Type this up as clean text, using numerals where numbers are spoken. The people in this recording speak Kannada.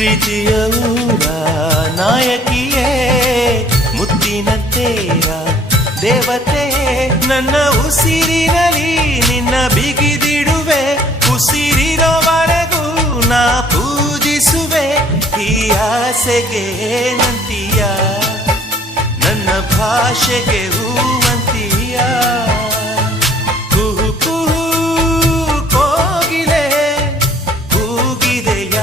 ಪ್ರೀತಿಯ ಊರ ನಾಯಕಿಯೇ ಮುತ್ತಿನ ತೇರ ದೇವತೆ ನನ್ನ ಉಸಿರಿನಲ್ಲಿ ನಿನ್ನ ಬಿಗಿದಿಡುವೆ ಉಸಿರಿರೋವರೆಗೂ ನಾ ಪೂಜಿಸುವೆ ಈ ಆಸೆಗೆ ನಂತೀಯ ನನ್ನ ಭಾಷೆಗೆ ಹೂವಂತೀಯ ಕುಹು ಕುಹು ಕೋಗಿಲೆ ಕೂಗಿದೆಯ